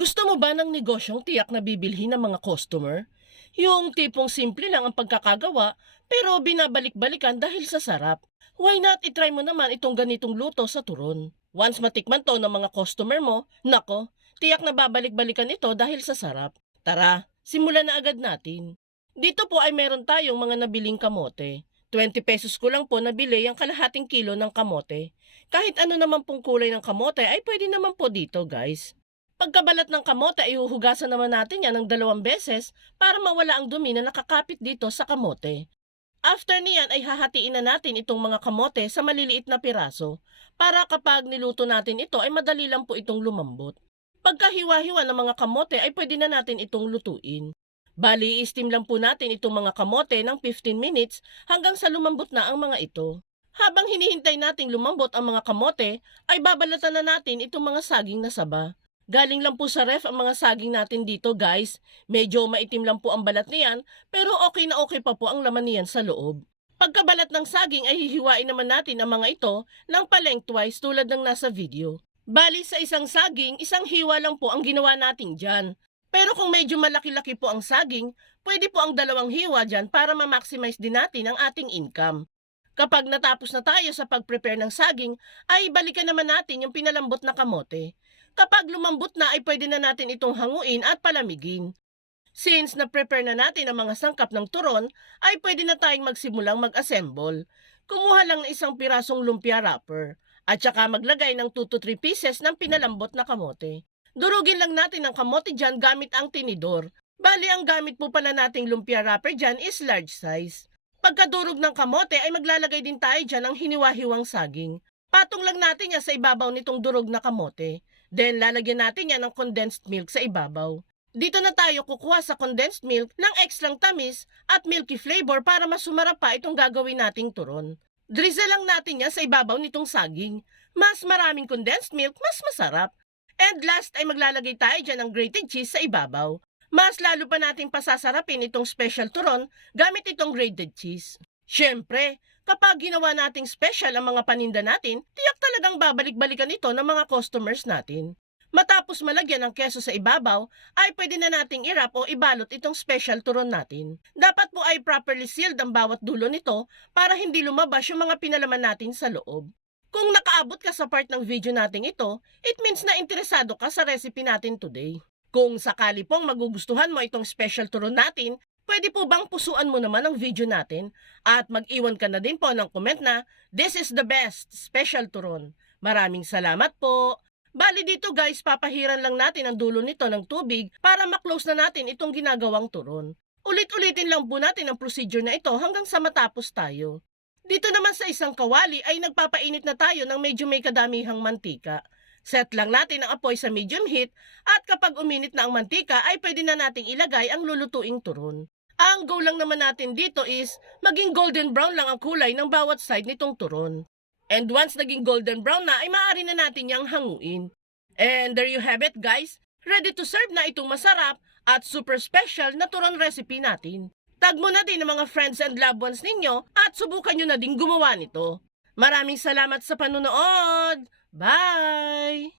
Gusto mo ba ng negosyong tiyak na bibilhin ng mga customer? Yung tipong simple lang ang pagkakagawa pero binabalik-balikan dahil sa sarap. Why not itry mo naman itong ganitong luto sa turon? Once matikman to ng mga customer mo, nako, tiyak na babalik-balikan ito dahil sa sarap. Tara, simulan na agad natin. Dito po ay meron tayong mga nabiling kamote. 20 pesos ko lang po nabili ang kalahating kilo ng kamote. Kahit ano naman pong kulay ng kamote ay pwede naman po dito guys. Pagkabalat ng kamote ay huhugasan naman natin yan ng dalawang beses para mawala ang dumi na nakakapit dito sa kamote. After niyan ay hahatiin na natin itong mga kamote sa maliliit na piraso para kapag niluto natin ito ay madali lang po itong lumambot. Pagkahiwa-hiwa ng mga kamote ay pwede na natin itong lutuin. Bali, i-steam lang po natin itong mga kamote ng 15 minutes hanggang sa lumambot na ang mga ito. Habang hinihintay nating lumambot ang mga kamote, ay babalatan na natin itong mga saging na saba. Galing lang po sa ref ang mga saging natin dito guys. Medyo maitim lang po ang balat niyan, pero okay na okay pa po ang laman niyan sa loob. Pagkabalat ng saging ay hihiwain naman natin ang mga ito ng palengthwise tulad ng nasa video. Bali sa isang saging, isang hiwa lang po ang ginawa natin dyan. Pero kung medyo malaki-laki po ang saging, pwede po ang dalawang hiwa dyan para ma-maximize din natin ang ating income. Kapag natapos na tayo sa pag-prepare ng saging, ay balikan naman natin yung pinalambot na kamote. Kapag lumambot na ay pwede na natin itong hanguin at palamigin. Since na-prepare na natin ang mga sangkap ng turon, ay pwede na tayong magsimulang mag-assemble. Kumuha lang ng isang pirasong lumpia wrapper at saka maglagay ng 2 to 3 pieces ng pinalambot na kamote. Durugin lang natin ang kamote dyan gamit ang tinidor. Bali, ang gamit po pala nating lumpia wrapper dyan is large size. Pagkadurog ng kamote ay maglalagay din tayo dyan ng hiniwa-hiwang saging. Patong lang natin yan sa ibabaw nitong durog na kamote. Then lalagyan natin yan ng condensed milk sa ibabaw. Dito na tayo kukuha sa condensed milk ng ekstrang tamis at milky flavor para mas sumarap pa itong gagawin nating turon. Drizzle lang natin yan sa ibabaw nitong saging. Mas maraming condensed milk, mas masarap. And last ay maglalagay tayo dyan ng grated cheese sa ibabaw. Mas lalo pa nating pasasarapin itong special turon gamit itong grated cheese. Siyempre, kapag ginawa nating special ang mga paninda natin, tiyak talagang babalik-balikan ito ng mga customers natin. Matapos malagyan ng keso sa ibabaw, ay pwede na nating irap o ibalot itong special turon natin. Dapat po ay properly sealed ang bawat dulo nito para hindi lumabas yung mga pinalaman natin sa loob. Kung nakaabot ka sa part ng video natin ito, it means na interesado ka sa recipe natin today. Kung sakali pong magugustuhan mo itong special turon natin, pwede po bang pusuan mo naman ang video natin at mag-iwan ka na din po ng comment na this is the best special turon. Maraming salamat po. Bali dito guys, papahiran lang natin ang dulo nito ng tubig para maklose na natin itong ginagawang turon. Ulit-ulitin lang po natin ang procedure na ito hanggang sa matapos tayo. Dito naman sa isang kawali ay nagpapainit na tayo ng medyo may kadamihang mantika. Set lang natin ang apoy sa medium heat at kapag uminit na ang mantika ay pwede na nating ilagay ang lulutuing turon. Ang goal lang naman natin dito is maging golden brown lang ang kulay ng bawat side nitong turon. And once naging golden brown na ay maaari na natin yang hanguin. And there you have it guys. Ready to serve na itong masarap at super special na turon recipe natin. Tag mo na din ang mga friends and loved ones ninyo at subukan nyo na din gumawa nito. Maraming salamat sa panonood! Bye!